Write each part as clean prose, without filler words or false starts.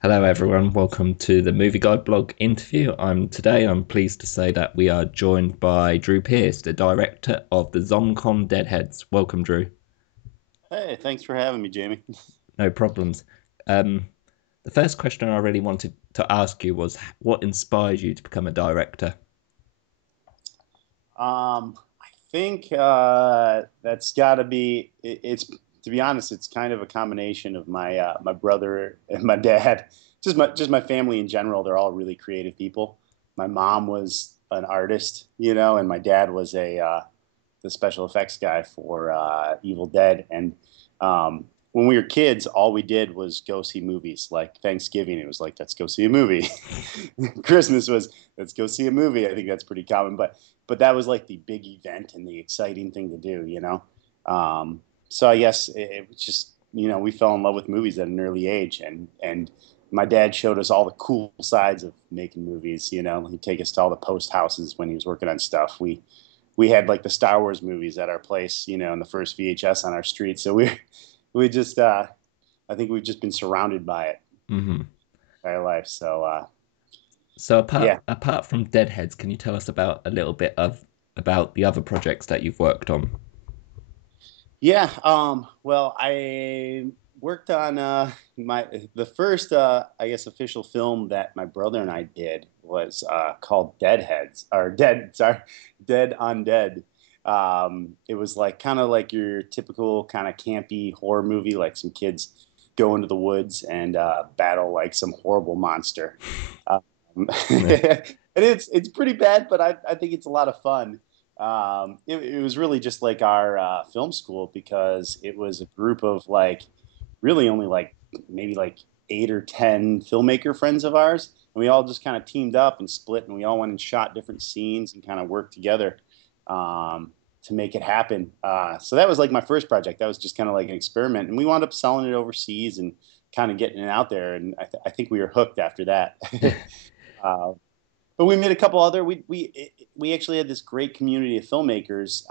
Hello, everyone. Welcome to the Movie Guide blog interview. I'm pleased to say that we are joined by Drew Pearce, the director of the ZomCom Deadheads. Welcome, Drew. Hey, thanks for having me, Jamie. No problems. Um, the first question I really wanted to ask you was, what inspires you to become a director? I think that's got to be. It's to be honest, it's kind of a combination of my brother and my dad. Just my family in general. They're all really creative people. My mom was an artist, and my dad was the special effects guy for Evil Dead. And when we were kids, all we did was go see movies. Like Thanksgiving, it was like, let's go see a movie. Christmas was, let's go see a movie. I think that's pretty common, but that was like the big event and the exciting thing to do. So I guess it was just, we fell in love with movies at an early age, and my dad showed us all the cool sides of making movies. He'd take us to all the post houses when he was working on stuff. We had like the Star Wars movies at our place, and the first VHS on our street. So we just I think we've just been surrounded by it Hmm. our life. So So apart yeah. apart from Deadheads, can you tell us about a little bit of about the other projects that you've worked on? Yeah, well, I worked on my the first I guess official film that my brother and I did was called Deadheads or Dead, sorry, Dead on Dead. It was like kind of like your typical kind of campy horror movie, like some kids go into the woods and battle like some horrible monster. Um, Yeah. and it's pretty bad, but I think it's a lot of fun. It was really just like our film school because it was a group of like really only like maybe like 8 or 10 filmmaker friends of ours. And we all just kind of teamed up and split, and we all went and shot different scenes and kind of worked together to make it happen. So that was like my first project. That was just kind of like an experiment. And we wound up selling it overseas and kind of getting it out there. And I think we were hooked after that. uh, but we made a couple other. We actually had this great community of filmmakers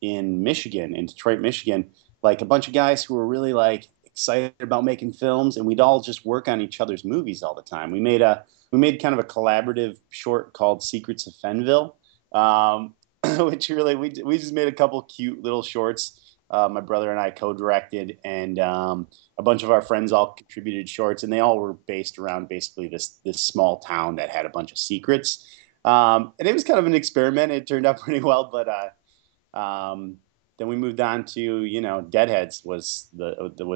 in Michigan, in Detroit, Michigan. Like a bunch of guys who were really like excited about making films, and we'd all just work on each other's movies all the time. We made kind of a collaborative short called Secrets of Fenville, which really we just made a couple cute little shorts. My brother and I co-directed, and a bunch of our friends all contributed shorts, and they all were based around basically this small town that had a bunch of secrets. And it was kind of an experiment. It turned out pretty well, but then we moved on to Deadheads was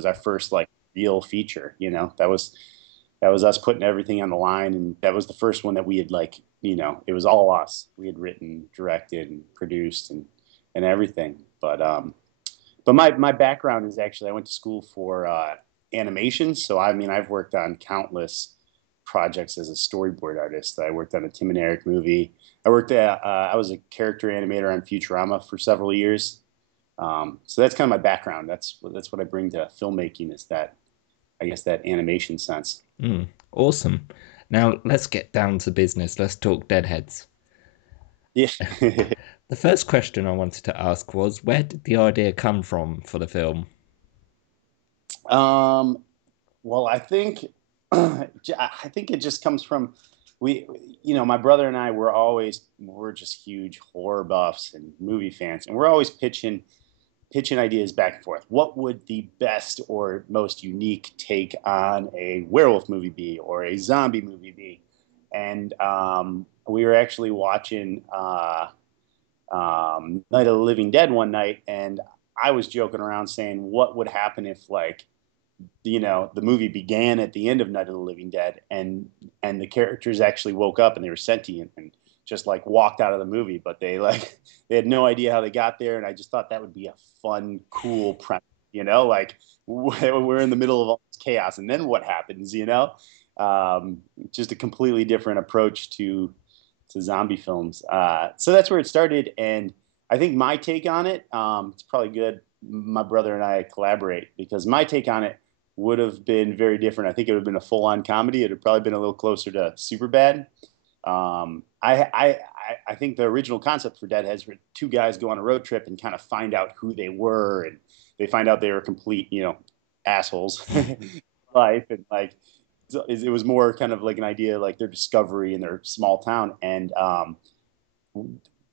our first like real feature. That was us putting everything on the line, and that was the first one that we had like it was all us. We had written, directed, and produced, and everything. But my background is actually I went to school for animation, so I mean I've worked on countless projects as a storyboard artist. I worked on a Tim and Eric movie. I was a character animator on Futurama for several years. So that's kind of my background. That's what I bring to filmmaking is that I guess that animation sense. Mm, awesome. Now let's get down to business. Let's talk Deadheads. Yeah. The first question I wanted to ask was, where did the idea come from for the film? um, well, I think I think it just comes from we my brother and I we're just huge horror buffs and movie fans, and we're always pitching ideas back and forth. What would the best or most unique take on a werewolf movie be, or a zombie movie be? And we were actually watching Night of the Living Dead one night, and I was joking around saying, what would happen if like the movie began at the end of Night of the Living Dead, and the characters actually woke up and they were sentient and just like walked out of the movie, but they had no idea how they got there, and I just thought that would be a fun, cool premise. Like we're in the middle of all this chaos, and then what happens? Just a completely different approach to zombie films. So that's where it started, and I think my take on it, it's probably good. My brother and I collaborate because my take on it would have been very different. I think it would have been a full-on comedy. It would have probably been a little closer to Superbad. I think the original concept for Deadheads were two guys go on a road trip and kind of find out who they were, and they find out they were complete, assholes life, and like it was more kind of like an idea, like their discovery in their small town. And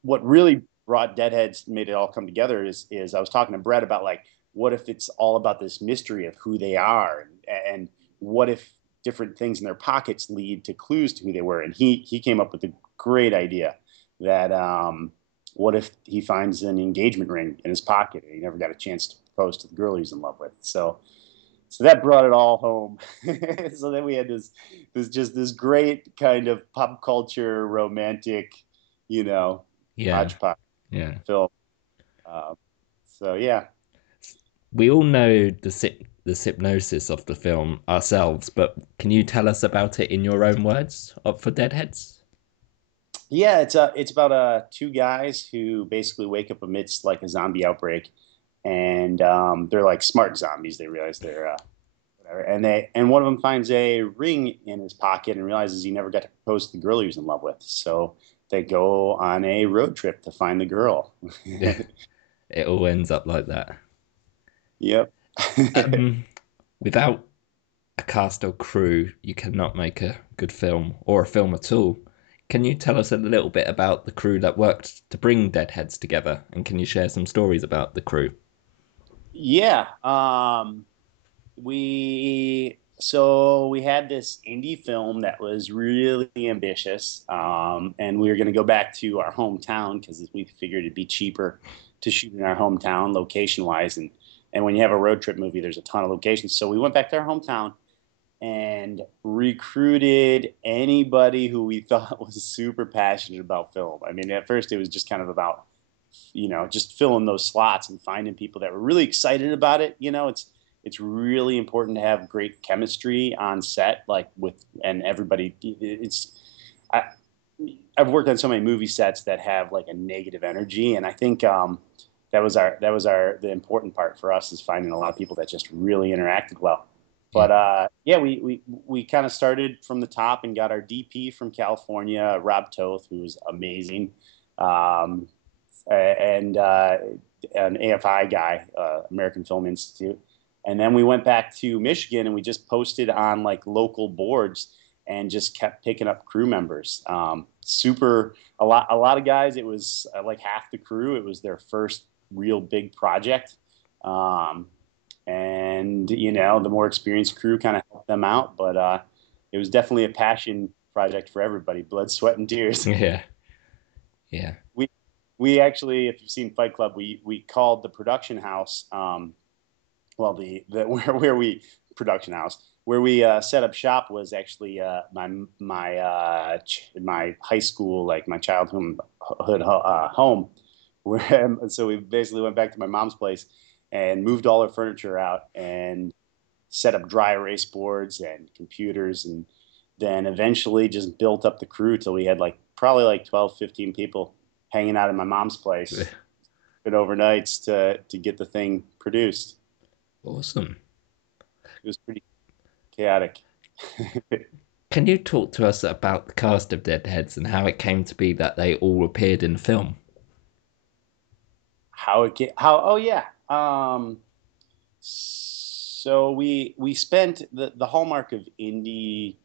what really brought Deadheads, made it all come together, is I was talking to Brett about like, what if it's all about this mystery of who they are, and what if different things in their pockets lead to clues to who they were. And he came up with a great idea that what if he finds an engagement ring in his pocket and he never got a chance to propose to the girl he's in love with. So that brought it all home. So then we had this great kind of pop culture romantic, you know, Yeah, hodgepodge yeah. film. Uh, so yeah, We all know the hypnosis of the film ourselves, but can you tell us about it in your own words for Deadheads? yeah, it's about two guys who basically wake up amidst like a zombie outbreak, and they're like smart zombies. They realize they're whatever, and one of them finds a ring in his pocket and realizes he never got to propose to the girl he was in love with. So they go on a road trip to find the girl. Yeah, it all ends up like that. Yep. Um, Without a cast or crew, you cannot make a good film or a film at all. Can you tell us a little bit about the crew that worked to bring Deadheads together? And can you share some stories about the crew? Yeah. We had this indie film that was really ambitious, and we were going to go back to our hometown because we figured it'd be cheaper to shoot in our hometown location wise, and when you have a road trip movie, there's a ton of locations. So we went back to our hometown and recruited anybody who we thought was super passionate about film. I mean, at first it was just kind of about, just filling those slots and finding people that were really excited about it. It's really important to have great chemistry on set, like and everybody. I, I've worked on so many movie sets that have like a negative energy, and I think the important part for us is finding a lot of people that just really interacted well. Yeah. But yeah, we kind of started from the top and got our DP from California, Rob Toth, who was amazing, um, and an AFI guy, American Film Institute. And then we went back to Michigan and we just posted on like local boards and just kept picking up crew members. A lot of guys. It was like half the crew. It was their first real big project. Um, and the more experienced crew kind of helped them out, but it was definitely a passion project for everybody, blood, sweat, and tears. Yeah. Yeah. We actually, if you've seen Fight Club, we called the production house, well, the where we production house where we set up shop was actually my high school, like my childhood home, where so we basically went back to my mom's place and moved all our furniture out and set up dry erase boards and computers, and then eventually just built up the crew till we had like probably like 12, 15 people hanging out in my mom's place and overnights to get the thing produced. Awesome. It was pretty chaotic. Can you talk to us about the cast of Deadheads and how it came to be that they all appeared in the film? Oh yeah. So we spent the hallmark of indie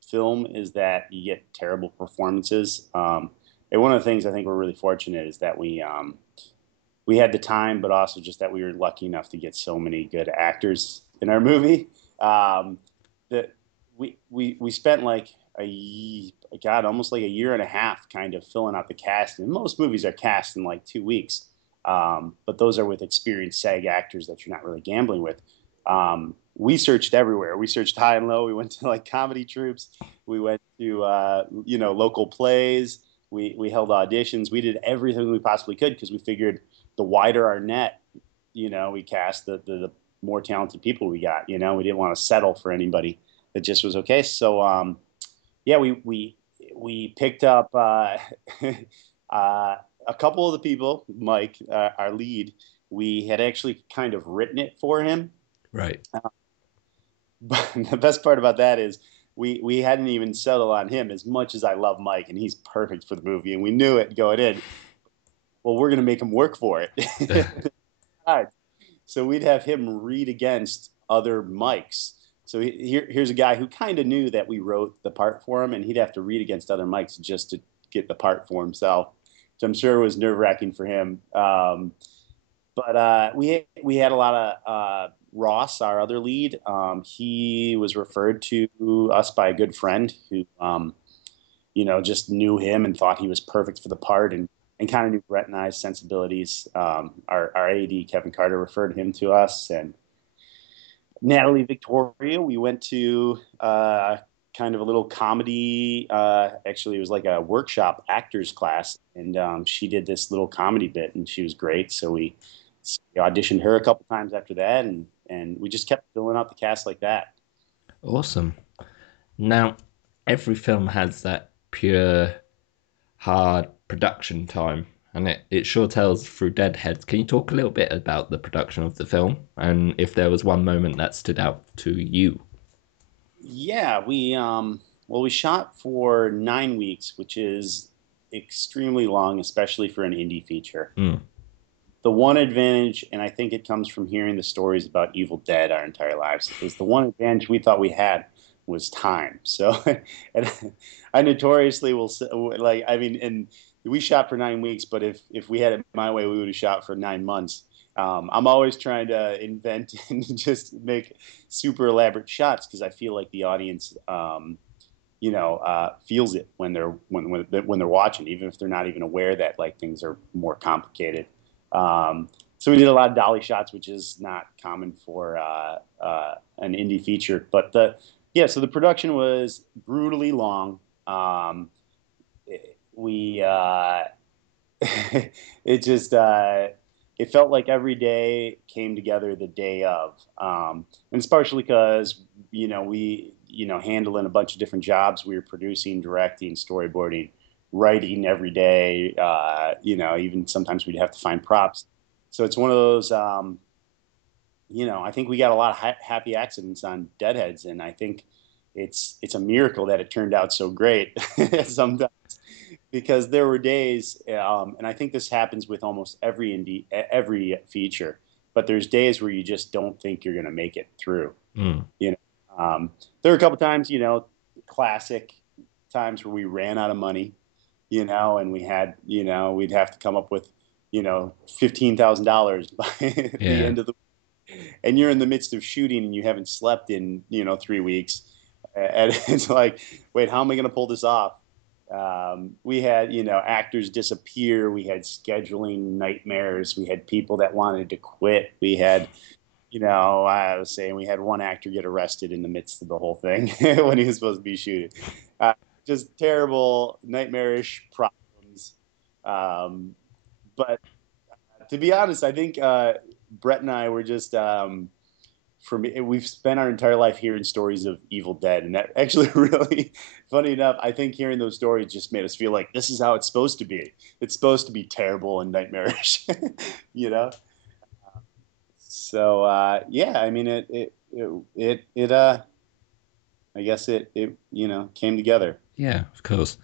film is that you get terrible performances. And one of the things I think we're really fortunate is that we had the time, but also just that we were lucky enough to get so many good actors in our movie. That we spent like almost like a year and a half kind of filling out the cast. And most movies are cast in like 2 weeks, but those are with experienced SAG actors that you're not really gambling with. We searched everywhere. We searched high and low. We went to like comedy troupes. We went to local plays. We held auditions. We did everything we possibly could because we figured the wider our net, we cast the more talented people we got. We didn't want to settle for anybody that just was okay. So yeah, we picked up a couple of the people. Mike, our lead, we had actually kind of written it for him. Right. But the best part about that is we hadn't even settled on him. As much as I love Mike and he's perfect for the movie, and we knew it going in. Well, we're going to make him work for it. So we'd have him read against other Mikes. So here's a guy who kind of knew that we wrote the part for him, and he'd have to read against other mics just to get the part for himself, which I'm sure was nerve wracking for him. But we had a lot of Ross, our other lead. He was referred to us by a good friend who, just knew him and thought he was perfect for the part, and kind of knew Brett and I's sensibilities. Our AD Kevin Carter referred him to us, and Natalie Victoria. We went to kind of a little comedy. Actually, it was like a workshop actors class, and she did this little comedy bit, and she was great. So we auditioned her a couple times after that, and we just kept filling out the cast like that. Awesome. Now, every film has that pure, hard production time, and it sure tells through Deadheads. Can you talk a little bit about the production of the film, and if there was one moment that stood out to you? Yeah, we shot for 9 weeks, which is extremely long, especially for an indie feature. Mm. The one advantage, and I think it comes from hearing the stories about Evil Dead our entire lives, is the one advantage we thought we had was time. So, and I notoriously will say, like, I mean, and we shot for 9 weeks, but if we had it my way, we would have shot for 9 months. I'm always trying to invent and just make super elaborate shots because I feel like the audience, feels it when they're watching, even if they're not even aware that like things are more complicated. So we did a lot of dolly shots, which is not common for an indie feature. But so the production was brutally long. We it just it felt like every day came together the day of, and it's partially because we handling a bunch of different jobs. We were producing, directing, storyboarding, writing every day. Even sometimes we'd have to find props. So it's one of those. I think we got a lot of happy accidents on Deadheads, and I think it's a miracle that it turned out so great sometimes because there were days, and I think this happens with almost every feature, but there's days where you just don't think you're going to make it through. Mm. You know, there were a couple times, classic times where we ran out of money, and we had, we'd have to come up with, $15,000 by the Yeah. end of the, and you're in the midst of shooting and you haven't slept in, 3 weeks. And it's like, wait, how am I going to pull this off? We had, actors disappear. We had scheduling nightmares. We had people that wanted to quit. We had, I was saying we had one actor get arrested in the midst of the whole thing when he was supposed to be shooting. Just terrible, nightmarish problems. But to be honest, I think Brett and I were just for me, we've spent our entire life hearing stories of Evil Dead, and that actually really funny enough, I think hearing those stories just made us feel like this is how it's supposed to be. It's supposed to be terrible and nightmarish, you know. So yeah, I mean I guess it came together. Yeah, of course.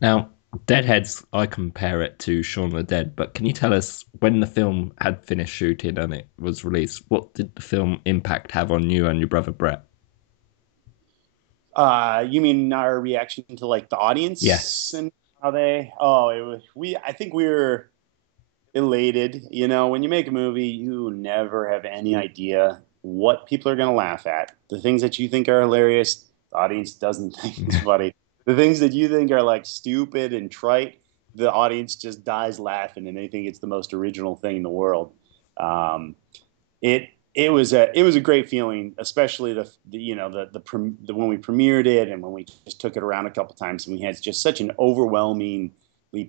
Now, Deadheads, I compare it to Shaun of the Dead, but can you tell us when the film had finished shooting and it was released, what did the film impact have on you and your brother Brett? You mean our reaction to like the audience Yes. and how they? Oh, it was we. I think we were elated. When you make a movie, you never have any idea what people are going to laugh at. The things that you think are hilarious, the audience doesn't think it's funny. The things that you think are like stupid and trite, the audience just dies laughing and they think it's the most original thing in the world. Um, it was a great feeling, especially the when we premiered it and when we just took it around a couple times and we had just such an overwhelmingly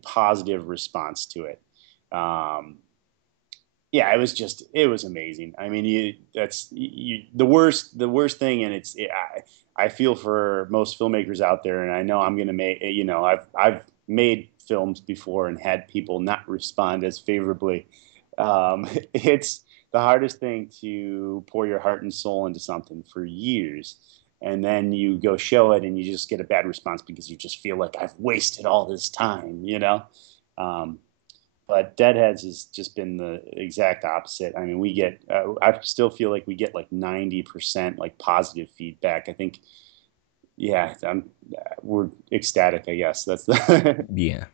positive response to it. Um, yeah, it was amazing. I mean, the worst thing, and I feel for most filmmakers out there, and I know I'm gonna make I've made films before and had people not respond as favorably. It's the hardest thing to pour your heart and soul into something for years, and then you go show it and you just get a bad response because you just feel like I've wasted all this time. Um, but Deadheads has just been the exact opposite. I mean, we get I still feel like we get like 90% like positive feedback. I think, yeah, we're ecstatic. I guess that's the Yeah.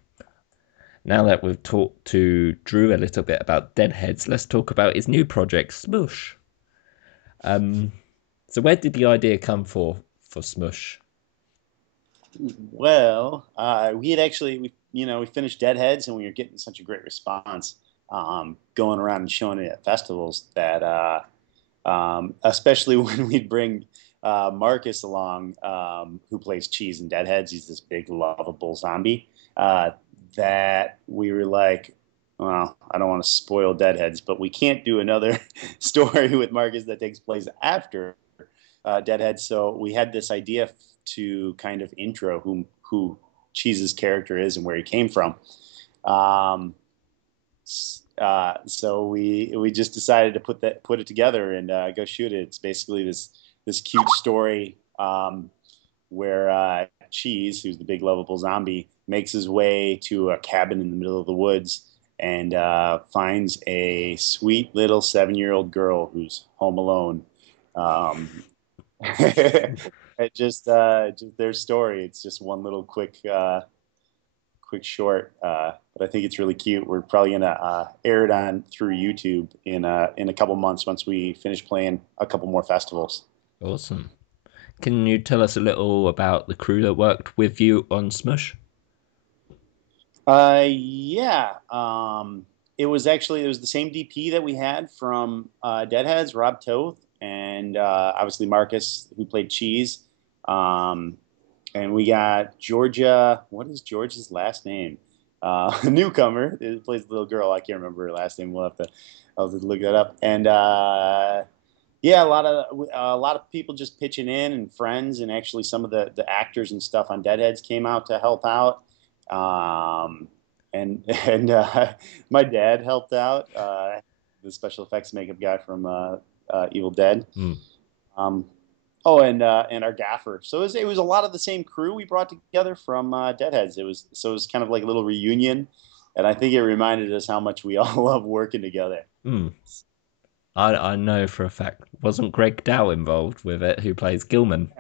Now that we've talked to Drew a little bit about Deadheads, let's talk about his new project, SMUSH. Um, so where did the idea come for SMUSH? well. We had actually we finished Deadheads and we were getting such a great response, going around and showing it at festivals that especially when we'd bring Marcus along, who plays Cheese in Deadheads. He's this big, lovable zombie. That we were like, well, I don't want to spoil Deadheads, but we can't do another story with Marcus that takes place after Deadheads. So we had this idea to kind of intro who Cheese's character is and where he came from. Um, so we just decided to put it together and go shoot it. It's basically this cute story, where Cheese, who's the big lovable zombie, makes his way to a cabin in the middle of the woods and finds a sweet little 7-year-old girl who's home alone. Um, just their story. It's just one little quick short, but I think it's really cute. We're probably gonna air it on through YouTube in a couple months once we finish playing a couple more festivals. Awesome. Can you tell us a little about the crew that worked with you on SMUSH? Yeah. It was the same DP that we had from Deadheads, Rob Toth, and obviously Marcus, who played Cheese. Um, and we got Georgia. What is Georgia's last name? A newcomer who plays the little girl. I can't remember her last name. I'll have to look that up. And yeah, a lot of people just pitching in and friends, and actually some of the actors and stuff on Deadheads came out to help out. Um, and my dad helped out, the special effects makeup guy from Evil Dead. Mm, Um, and our gaffer. So it was a lot of the same crew we brought together from Deadheads. It was kind of like a little reunion, and I think it reminded us how much we all love working together. mm. I know for a fact, wasn't Greg Dow involved with it, who plays Gilman?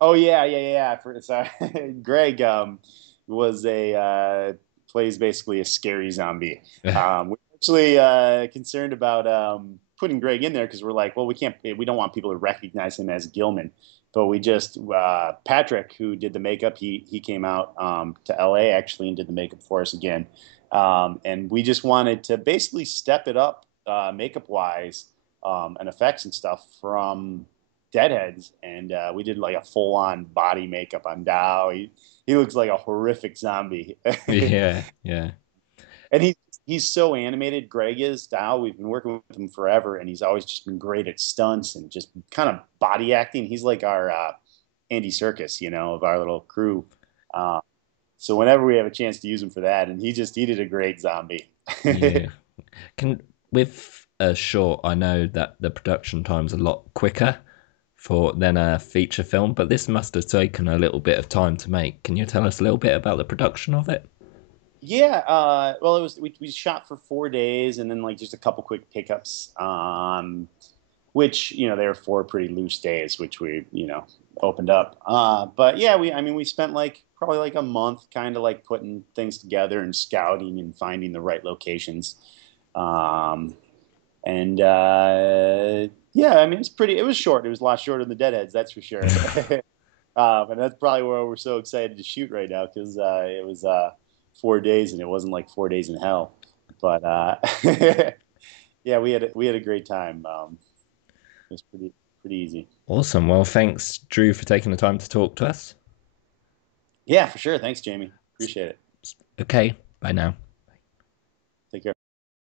Oh yeah. Sorry, Greg was a plays basically a scary zombie. We're actually concerned about putting Greg in there because we're like, well, we don't want people to recognize him as Gilman, but we just Patrick, who did the makeup, he came out to LA actually and did the makeup for us again, and we just wanted to basically step it up makeup wise, and effects and stuff from Deadheads, and we did like a full on body makeup on Dow. He looks like a horrific zombie. Yeah, yeah, And he's so animated. Greg is Dow. We've been working with him forever, and he's always just been great at stunts and just kind of body acting. He's like our Andy Serkis, of our little crew. Uh, so whenever we have a chance to use him for that, and he did a great zombie. yeah. Can with a short, I know that the production time's a lot quicker for than a feature film, but this must have taken a little bit of time to make. Can you tell us a little bit about the production of it? Yeah, well, we shot for 4 days, and then like just a couple quick pickups, which they were 4 pretty loose days, which we opened up. But yeah, we spent like probably like a month, kind of like putting things together and scouting and finding the right locations. Um, and yeah, it was short. It was a lot shorter than the Deadheads, that's for sure. And that's probably where we're so excited to shoot right now because it was 4 days and it wasn't like 4 days in hell. But yeah, we had a great time. It was pretty easy. Awesome. Well, thanks, Drew, for taking the time to talk to us. Yeah, for sure. Thanks, Jamie. Appreciate it. Okay, bye now.